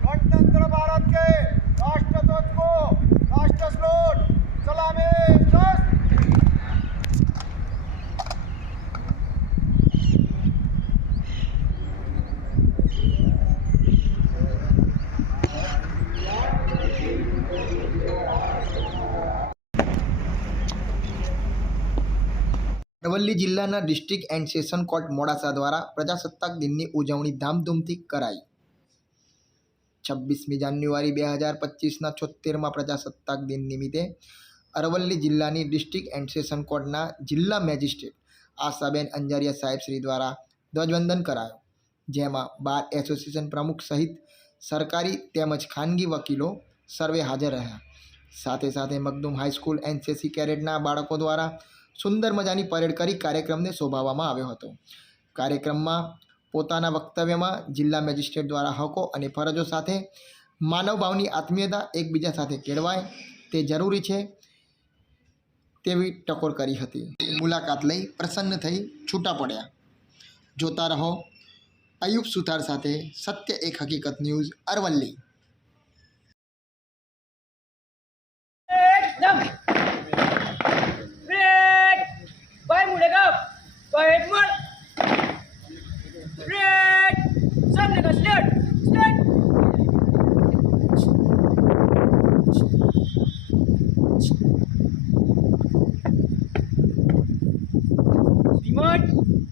गणतंत्र भारत के राष्ट्रध्वज को राष्ट्र सलूट सलामी शस्त्र। અરવલ્લી જિલ્લાના district and session court Modasa દ્વારા પ્રજાસત્તાક દિનની ઉજવણી ધામધૂમથી કરાઈ। 26મી જાન્યુઆરી 2025ના 76મા પ્રજાસત્તાક દિન નિમિત્તે અરવલ્લી જિલ્લાની ડિસ્ટ્રિક્ટ એન્ડ સેશન કોર્ટના જિલ્લા મેજિસ્ટ્રેટ આશાબેન અંજારિયા સાહેબ શ્રી દ્વારા ધ્વજવંદન કરાયો, જેમાં બાર એસોસિએશન પ્રમુખ સહિત સરકારી તેમજ ખાનગી વકીલો સર્વે હાજર રહ્યા। સાથે સાથે મખદુમ હાઈસ્કૂલ એનસીસી કેડેટના બાળકો દ્વારા સુંદર મજાની પરેડ કરી કાર્યક્રમને શોભાવવામાં આવ્યો હતો। કાર્યક્રમમાં પોતાના વક્તવ્યમાં જિલ્લા મેજિસ્ટ્રેટ દ્વારા હકો અને ફરજો સાથે માનવભાવની આત્મીયતા એકબીજા સાથે કેળવાય તે જરૂરી છે તેવી ટકોર કરી હતી। મુલાકાત લઈ પ્રસન્ન થઈ છૂટા પડ્યા। જોતા રહો અયુબ સુથાર સાથે સત્ય એક હકીકત ન્યૂઝ અરવલ્લી।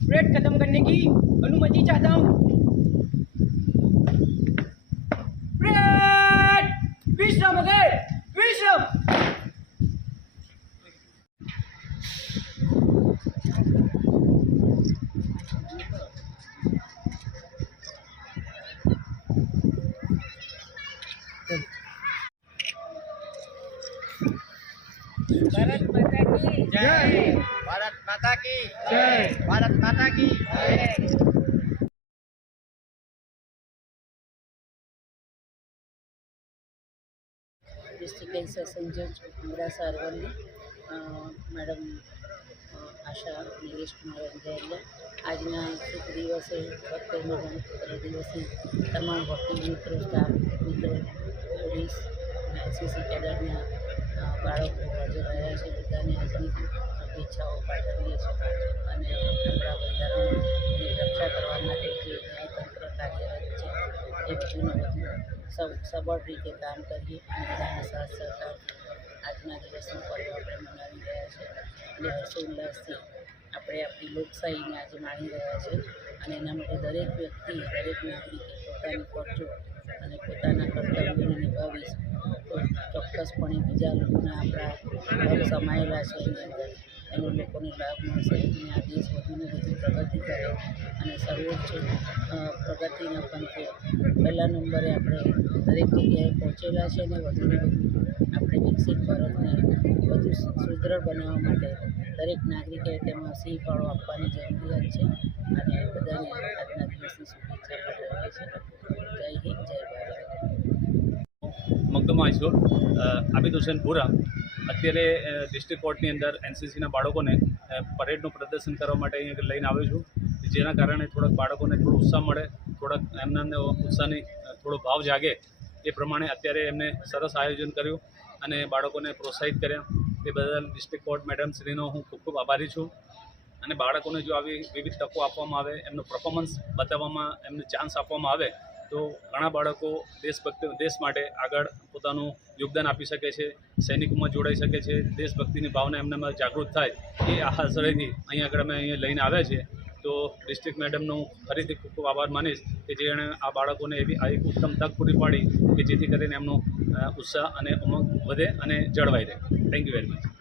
परेड खत्म करने की अनुमति चाहता हूँ। परेड विश्राम अगर विश्राम। भारत माता की जय। भारत माता की जय। भारत माता की जय। डिस्ट्रिक्ट एंड सेशन जज मोडासा अरवल्ली मैडम आशा निलेश कुमार अंजारिया આજના શુભ દિવસે 72મા ગણતંત્ર દિવસે તમામ વકીલ મિત્રો, સ્ટાફ મિત્રો, પોલીસ અને એસએસસી કેડરના બાળકો હાજર રહ્યા છે। બધાને આજની શુભેચ્છાઓ પાઠવીએ છીએ અને આપણા બંધારણની રક્ષા કરવા માટે જે ન્યાયતંત્ર કાર્યરત છે એ વધુને વધુ સબળ રીતે કામ કરીએ અને બધાના સાથ સહકારથી આજના દિવસનો પર્વ આપણે મનાવી રહ્યા છીએ અને હર્ષોલ્લાસથી આપણે આપણી લોકશાહીને આજે માણી રહ્યા છે અને એના માટે દરેક વ્યક્તિ, દરેક નાગરિકે પોતાની ફરજો અને પોતાના કર્તવ્યોને નિભાવી તો ચોક્કસપણે બીજા લોકોના આપણા હક સમાયેલા છે એની અંદર એનો લોકોને લાભ મળશે અને આ દેશ વધુને વધુ પ્રગતિ કરે અને સર્વોચ્ચ પ્રગતિના પંથે પહેલા નંબરે આપણે દરેક જગ્યાએ પહોંચેલા છે અને વધુને વધુ આપણે વિકસિત ભારતને વધુ સુદૃઢ બનાવવા માટે દરેક નાગરિકે તેમાં સિંહ ફાળો આપવાની જરૂરિયાત છે અને બધાને આજના દિવસની શુભેચ્છા પાઠવીએ છીએ। જય હિન્દ, જય ભારત। મખદુમ હાઈસ્કૂલ આબિદ હુસેન પુરા અત્યારે ડિસ્ટ્રિક્ટ કોર્ટની અંદર એનસીસીના બાળકોને પરેડનું પ્રદર્શન કરવા માટે અહીંયા લઈને આવ્યો છું, જેના કારણે થોડાક બાળકોને થોડો ઉત્સાહ મળે, થોડાક એમના ઉત્સાહની થોડો ભાવ જાગે એ પ્રમાણે અત્યારે એમને સરસ આયોજન કર્યું અને બાળકોને પ્રોત્સાહિત કર્યા। તે બદલ ડિસ્ટ્રિક્ટ કોર્ટ મેડમ શ્રીનો હું ખૂબ ખૂબ આભારી છું અને બાળકોને જો આવી વિવિધ તકો આપવામાં આવે, એમનું પરફોર્મન્સ બતાવવામાં એમને ચાન્સ આપવામાં આવે તો ઘણા બાળકો દેશ માટે આગળ પોતાનું યોગદાન આપી શકે છે, સૈનિકોમાં જોડાઈ શકે છે, દેશભક્તિની ભાવના એમનામાં જાગૃત થાય એ આશયથી અહીંયા આગળ અમે અહીંયા લઈને આવ્યા છીએ। તો ડિસ્ટ્રિક્ટ મેડમનો ફરીથી ખૂબ ખૂબ આભાર માનીશ કે જેણે આ બાળકોને એવી આ એક ઉત્તમ તક પૂરી પાડી કે જેથી કરીને એમનો ઉત્સાહ અને ઉમંગ વધે અને જળવાઈ રહે। Thank you very much.